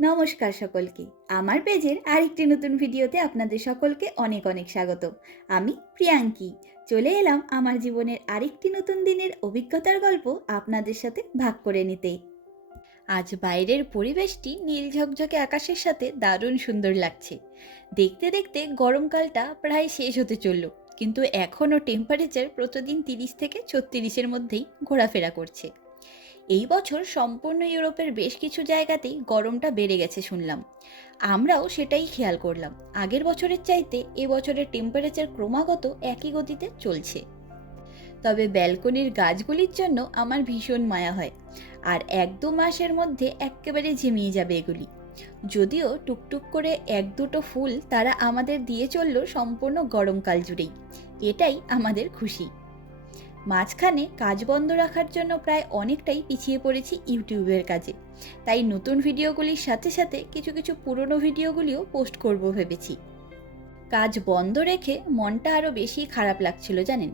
নমস্কার সকলকে। আমার পেজের আরেকটি নতুন ভিডিওতে আপনাদের সকলকে অনেক অনেক স্বাগত। আমি প্রিয়াঙ্কি। চলে এলাম আমার জীবনের আরেকটি নতুন দিনের অভিজ্ঞতার গল্প আপনাদের সাথে ভাগ করে নিতে। আজ বাইরের পরিবেশটি নীল ঝকঝকে আকাশের সাথে দারুণ সুন্দর লাগছে। দেখতে দেখতে গরমকালটা প্রায় শেষ হতে চলল, কিন্তু এখনও টেম্পারেচার প্রতিদিন তিরিশ থেকে ছত্রিশের মধ্যেই ঘোরাফেরা করছে। এই বছর সম্পূর্ণ ইউরোপের বেশ কিছু জায়গাতেই গরমটা বেড়ে গেছে শুনলাম। আমরাও সেটাই খেয়াল করলাম। আগের বছরের চাইতে এ বছরের টেম্পারেচার ক্রমাগত একই গতিতে চলছে। তবে ব্যালকনির গাছগুলির জন্য আমার ভীষণ মায়া হয়। আর এক দু মাসের মধ্যে একেবারে ঝিমিয়ে যাবে এগুলি। যদিও টুকটুক করে এক দুটো ফুল তারা আমাদের দিয়ে চলল সম্পূর্ণ গরমকাল জুড়েই। এটাই আমাদের খুশি। মাঝখানে কাজ বন্ধ রাখার জন্য প্রায় অনেকটাই পিছিয়ে পড়েছি ইউটিউবের কাজে। তাই নতুন ভিডিওগুলির সাথে সাথে কিছু কিছু পুরনো ভিডিওগুলিও পোস্ট করব ভেবেছি। কাজ বন্ধ রেখে মনটা আরও বেশি খারাপ লাগছিল, জানেন?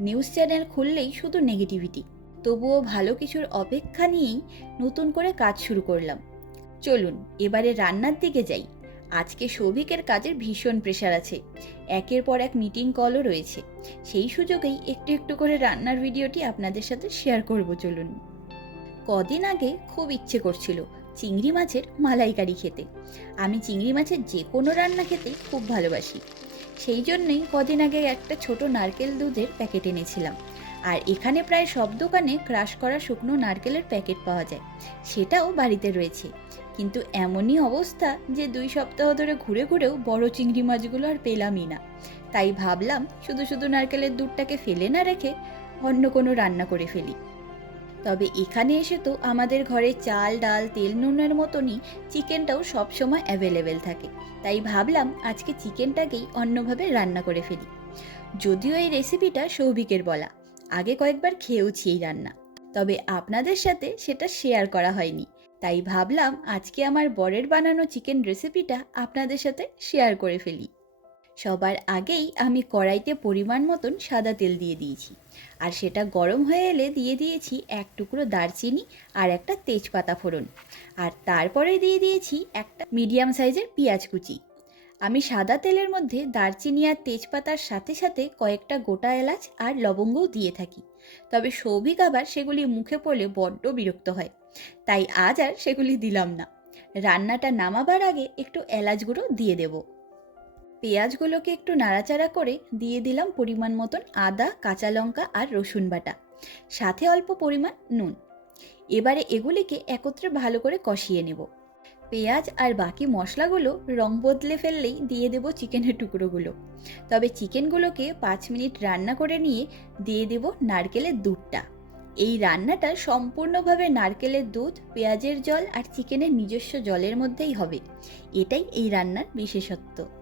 নিউজ চ্যানেল খুললেই শুধু নেগেটিভিটি। তবুও ভালো কিছুর অপেক্ষা নিয়েই নতুন করে কাজ শুরু করলাম। চলুন, এবারে রান্নার দিকে যাই। আজকে সৌভিকের কাজের ভীষণ প্রেশার আছে। একের পর এক মিটিং কলও রয়েছে। সেই সুযোগেই একটু একটু করে রান্নার ভিডিওটি আপনাদের সাথে শেয়ার করব, চলুন। কদিন আগে খুব ইচ্ছে করছিল চিংড়ি মাছের মালাইকারি খেতে। আমি চিংড়ি মাছের যে কোনো রান্না খেতেই খুব ভালোবাসি। সেই জন্যই কদিন আগে একটা ছোট নারকেল দুধের প্যাকেট এনেছিলাম। আর এখানে প্রায় সব দোকানে ক্রাশ করা শুকনো নারকেলের প্যাকেট পাওয়া যায়। সেটাও বাড়িতে রয়েছে। কিন্তু এমনই অবস্থা যে দুই সপ্তাহ ধরে ঘুরে ঘুরেও বড় চিংড়ি মাছগুলো আর পেলামই না। তাই ভাবলাম শুধু শুধু নারকেলের দুধটাকে ফেলে না রেখে অন্য কোনো রান্না করে ফেলি। তবে এখানে এসে তো আমাদের ঘরে চাল, ডাল, তেল, নুনের মতনই চিকেনটাও সবসময় অ্যাভেলেবেল থাকে। তাই ভাবলাম আজকে চিকেনটাকেই অন্যভাবে রান্না করে ফেলি। যদিও এই রেসিপিটা সৌভিকের বলা। আগে কয়েকবার খেয়েওছি এই রান্না। তবে আপনাদের সাথে সেটা শেয়ার করা হয়নি। তাই ভাবলাম আজকে আমার বরের বানানো চিকেন রেসিপিটা আপনাদের সাথে শেয়ার করে ফেলি। সবার আগেই আমি কড়াইতে পরিমাণ মতন সাদা তেল দিয়ে দিয়েছি। আর সেটা গরম হয়ে এলে দিয়ে দিয়েছি এক টুকরো দারচিনি আর একটা তেজপাতা ফোড়ন। আর তারপরে দিয়ে দিয়েছি একটা মিডিয়াম সাইজের পেঁয়াজ কুচি। আমি সাদা তেলের মধ্যে দারচিনি আর তেজপাতার সাথে সাথে কয়েকটা গোটা এলাচ আর লবঙ্গও দিয়ে থাকি। তবে সৌভিক আবার সেগুলি মুখে পড়লে বড্ড বিরক্ত হয়। তাই আজ আর সেগুলি দিলাম না। রান্নাটা নামাবার আগে একটু এলাচ গুঁড়ো দিয়ে দেব। পেঁয়াজগুলোকে একটু নাড়াচাড়া করে দিয়ে দিলাম পরিমাণ মতন আদা, কাঁচা লঙ্কা আর রসুন বাটা। সাথে অল্প পরিমাণ নুন। এবারে এগুলিকে একত্রে ভালো করে কষিয়ে নেব। পেঁয়াজ আর বাকি মশলাগুলো রং বদলে ফেললেই দিয়ে দেব চিকেনের টুকরোগুলো। তবে চিকেনগুলোকে পাঁচ মিনিট রান্না করে নিয়ে দিয়ে দেব নারকেলের দুধটা। এই রান্নাটা সম্পূর্ণভাবে নারকেলের দুধ, পেঁয়াজের জল আর চিকেনের নিজস্ব জলের মধ্যেই হবে। এটাই এই রান্নার বিশেষত্ব।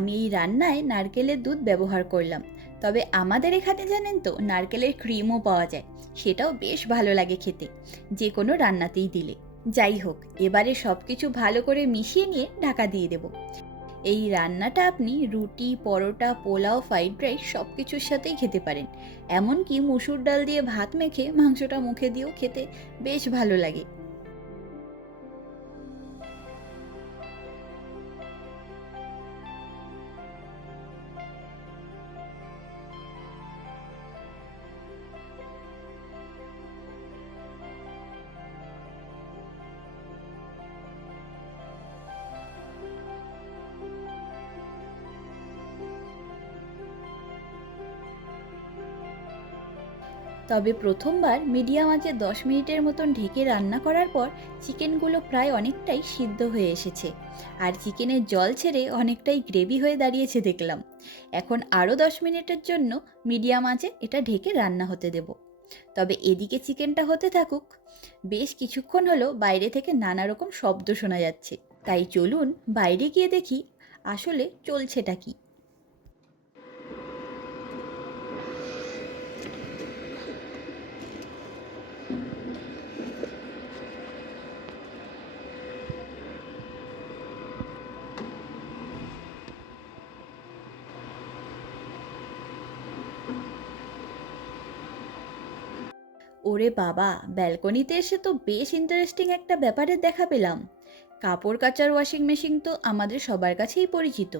আমি এই রান্নায় নারকেলের দুধ ব্যবহার করলাম। তবে আমাদের এখানে জানেন তো, নারকেলের ক্রিমও পাওয়া যায়। সেটাও বেশ ভালো লাগে খেতে। যে কোনো রান্নাতেই দিলে। যাই হোক, এবারে সব কিছু ভালো করে মিশিয়ে নিয়ে ঢাকা দিয়ে দেব। এই রান্নাটা আপনি রুটি, পরোটা, পোলাও ফ্রাইড রাইস সব কিছুর সাথেই খেতে পারেন। এমনকি মুসুর ডাল দিয়ে ভাত মেখে মাংসটা মুখে দিয়েও খেতে বেশ ভালো লাগে। তবে প্রথমবার মিডিয়াম আঁচে দশ মিনিটের মতন ঢেকে রান্না করার পর চিকেনগুলো প্রায় অনেকটাই সিদ্ধ হয়ে এসেছে। আর চিকেনের জল ছেড়ে অনেকটাই গ্রেভি হয়ে দাঁড়িয়েছে দেখলাম। এখন আরও দশ মিনিটের জন্য মিডিয়াম আঁচে এটা ঢেকে রান্না হতে দেব। তবে এদিকে চিকেনটা হতে থাকুক। বেশ কিছুক্ষণ হলো বাইরে থেকে নানা রকম শব্দ শোনা যাচ্ছে। তাই চলুন বাইরে গিয়ে দেখি আসলে চলছেটা কি। ওরে বাবা, ব্যালকনিতে এসে তো বেশ ইন্টারেস্টিং একটা ব্যাপারে দেখা পেলাম। কাপড় কাচার ওয়াশিং মেশিন তো আমাদের সবার কাছেই পরিচিত।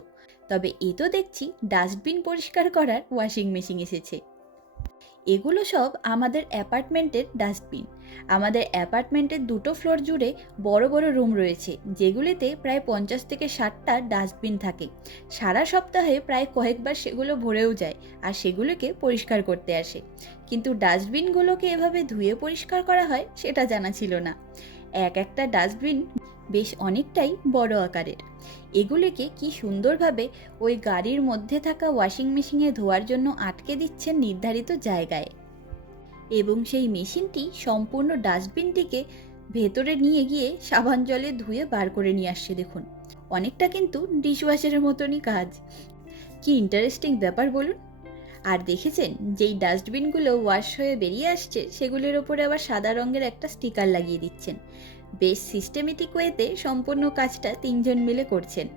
তবে এ তো দেখছি ডাস্টবিন পরিষ্কার করার ওয়াশিং মেশিন এসেছে। এগুলো সব আমাদের অ্যাপার্টমেন্টের ডাস্টবিন। আমাদের অ্যাপার্টমেন্টের দুটো ফ্লোর জুড়ে বড় বড় রুম রয়েছে, যেগুলিতে প্রায় পঞ্চাশ থেকে ষাটটা ডাস্টবিন থাকে। সারা সপ্তাহে প্রায় কয়েকবার সেগুলো ভরেও যায় আর সেগুলোকে পরিষ্কার করতে আসে। কিন্তু ডাস্টবিনগুলোকে এভাবে ধুয়ে পরিষ্কার করা হয় সেটা জানা ছিল না। এক একটা ডাস্টবিন বেশ অনেকটাই বড় আকারের। এগুলিকে কি সুন্দরভাবে ওই গাড়ির মধ্যে থাকা ওয়াশিং মেশিনে ধোয়ার জন্য আটকে দিচ্ছেন নির্ধারিত জায়গায়? এবং সেই মেশিনটি সম্পূর্ণ ডাস্টবিনটিকে ভেতরে নিয়ে গিয়ে সাবান জলে ধুয়ে বার করে নিয়ে আসছে দেখুন। অনেকটা কিন্তু ডিশওয়াশারের মতনই কাজ। কি ইন্টারেস্টিং ব্যাপার বলুন। আর দেখেছেন, যেই ডাস্টবিনগুলো ওয়াশ হয়ে বেরিয়ে আসছে, সেগুলির ওপরে আবার সাদা রঙের একটা স্টিকার লাগিয়ে দিচ্ছেন। বেশ সিস্টেমেটিক ওয়েতে সম্পূর্ণ কাজটা তিনজন মিলে করছেন।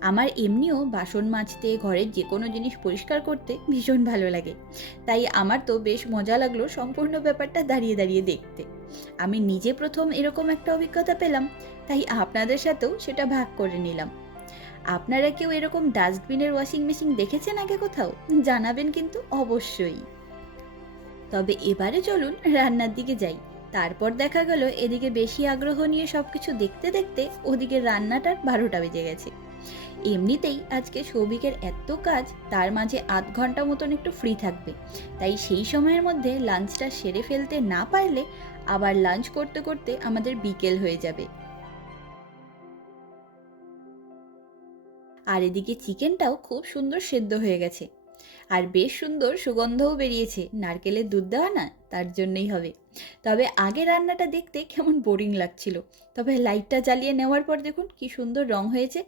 আমার এমনিও বাসন মাজতে, ঘরের যে কোনো জিনিস পরিষ্কার করতে ভীষণ ভালো লাগে। তাই আমার তো বেশ মজা লাগল সম্পূর্ণ ব্যাপারটা দাঁড়িয়ে দাঁড়িয়ে দেখতে। আমি নিজে প্রথম এরকম একটা অভিজ্ঞতা পেলাম, তাই আপনাদের সাথেও সেটা ভাগ করে নিলাম। আপনারা কেউ এরকম ডাস্টবিনের ওয়াশিং মেশিন দেখেছেন আগে কোথাও? জানাবেন কিন্তু অবশ্যই। তবে এবারে চলুন রান্নার দিকে যাই। তারপর দেখা গেল এদিকে বেশি আগ্রহ নিয়ে সব কিছু দেখতে দেখতে ওদিকে রান্নাটার বারোটা বেজে গেছে। এমনিতেই আজকে সৌভিকের এত কাজ, তার মাঝে আধ ঘণ্টা মতন একটু ফ্রি থাকবে। তাই সেই সময়ের মধ্যে লাঞ্চটা সেরে ফেলতে না পারলে আবার লাঞ্চ করতে করতে আমাদের বিকেল হয়ে যাবে। আর এদিকে চিকেনটাও খুব সুন্দর সেদ্ধ হয়ে গেছে। আর বেশ সুন্দর সুগন্ধও বেরিয়েছে। নারকেলের দুধ দেওয়া না তার জন্যই হবে। তবে আগে রান্নাটা দেখতে কেমন বোরিং লাগছিল। তবে লাইটটা জ্বালিয়ে নেওয়ার পর দেখুন কি সুন্দর রং হয়েছে।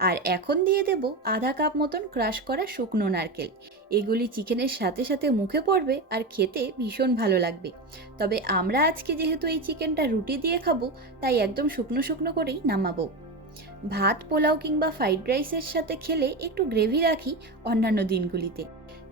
আর এখন দিয়ে দেব আধা কাপ মতন ক্রাশ করা শুকনো নারকেল। এগুলি চিকেনের সাথে সাথে মুখে পড়বে আর খেতে ভীষণ ভালো লাগবে। তবে আমরা আজকে যেহেতু এই চিকেনটা রুটি দিয়ে খাব, তাই একদম শুকনো শুকনো করেই নামাবো। ভাত, পোলাও কিংবা ফ্রাইড রাইসের সাথে খেলে একটু গ্রেভি রাখি অন্যান্য দিনগুলিতে।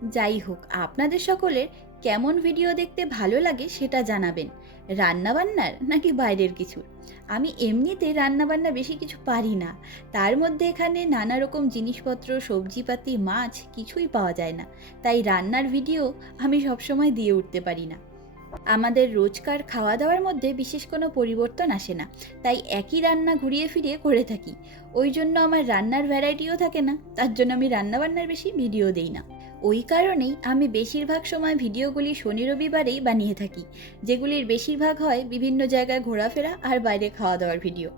যাই হোক, আপনাদের সকলের কেমন ভিডিও দেখতে ভালো লাগে সেটা জানাবেন। রান্নাবান্নার নাকি বাইরের কিছু? আমি এমনিতে রান্নাবান্না বেশি কিছু পারি না। তার মধ্যে এখানে নানা রকম জিনিসপত্র, সবজিপাতি, মাছ কিছুই পাওয়া যায় না। তাই রান্নার ভিডিও আমি সবসময় দিয়ে উঠতে পারি না। আমাদের রোজকার খাওয়া দাওয়ার মধ্যে বিশেষ কোনো পরিবর্তন আসে না। তাই একই রান্না ঘুরিয়ে ফিরিয়ে করে থাকি। ওই জন্য আমার রান্নার ভ্যারাইটিও থাকে না। তার জন্য আমি রান্নাবান্নার বেশি ভিডিও দেই না। ওই কারণেই আমি বেশিরভাগ সময় ভিডিওগুলি শনি রবিবারেই বানিয়ে থাকি, যেগুলির বেশিরভাগ হয় বিভিন্ন জায়গায় ঘোরাফেরা আর বাইরে খাওয়া দাওয়ার ভিডিও।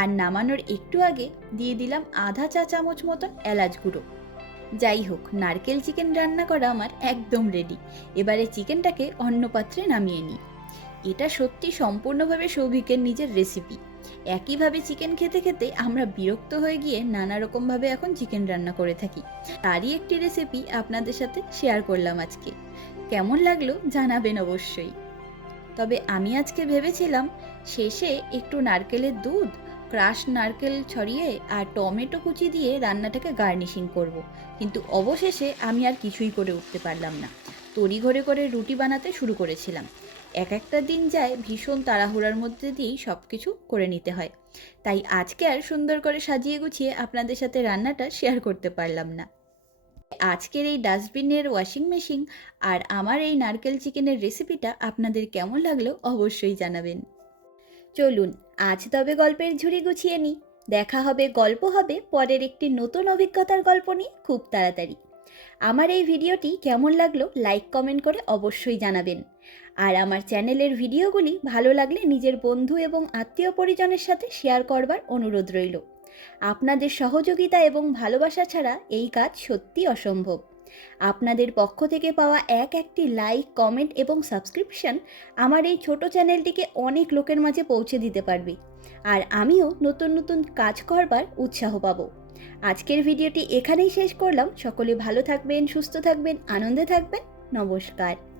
আর নামানোর একটু আগে দিয়ে দিলাম আধা চা চামচ মতন এলাচ গুঁড়ো। যাই হোক, নারকেল চিকেন রান্না করা আমার একদম রেডি এবারে চিকেনটাকে অন্য পাত্রে নামিয়ে নিই। এটা সত্যি সম্পূর্ণভাবে সৌভিকের নিজের রেসিপি একইভাবে চিকেন খেতে খেতে আমরা বিরক্ত হয়ে গিয়ে নানা রকমভাবে এখন চিকেন রান্না করে থাকি। তারই একটি রেসিপি আপনাদের সাথে শেয়ার করলাম আজকে। কেমন লাগল জানাবেন অবশ্যই। তবে আমি আজকে ভেবেছিলাম শেষে একটু নারকেলের দুধ ক্রাশ নারকেল ছড়িয়ে আর টমেটো কুচি দিয়ে রান্নাটাকে গার্নিশিং করব। কিন্তু অবশেষে আমি আর কিছুই করে উঠতে পারলাম না। তড়িঘড়ি করে রুটি বানাতে শুরু করেছিলাম। এক একটা দিন যায় ভীষণ তাড়াহুড়ার মধ্যে দিয়েই সব কিছু করে নিতে হয়। তাই আজকে আর সুন্দর করে সাজিয়ে গুছিয়ে আপনাদের সাথে রান্নাটা শেয়ার করতে পারলাম না। আজকের এই ডাস্টবিনের ওয়াশিং মেশিন আর আমার এই নারকেল চিকেনের রেসিপিটা আপনাদের কেমন লাগল অবশ্যই জানাবেন। চলুন, আজ তবে গল্পের ঝুড়ি গুছিয়ে নিই। দেখা হবে, গল্প হবে, পরের একটি নতুন অভিজ্ঞতার গল্প নিয়ে খুব তাড়াতাড়ি। আমার এই ভিডিওটি কেমন লাগল লাইক কমেন্ট করে অবশ্যই জানাবেন। আর আমার চ্যানেলের ভিডিওগুলি ভালো লাগলে নিজের বন্ধু এবং আত্মীয় পরিজনের সাথে শেয়ার করবার অনুরোধ রইল। আপনাদের সহযোগিতা এবং ভালোবাসা ছাড়া এই কাজ সত্যি অসম্ভব। আপনাদের পক্ষ থেকে পাওয়া এক একটি লাইক, কমেন্ট এবং সাবস্ক্রিপশন আমার এই ছোট চ্যানেলটিকে অনেক লোকের মাঝে পৌঁছে দিতে পারবে। আর আমিও নতুন নতুন কাজ করবার উৎসাহ পাবো। আজকের ভিডিওটি এখানেই শেষ করলাম। সকলে ভালো থাকবেন, সুস্থ থাকবেন, আনন্দে থাকবেন। নমস্কার।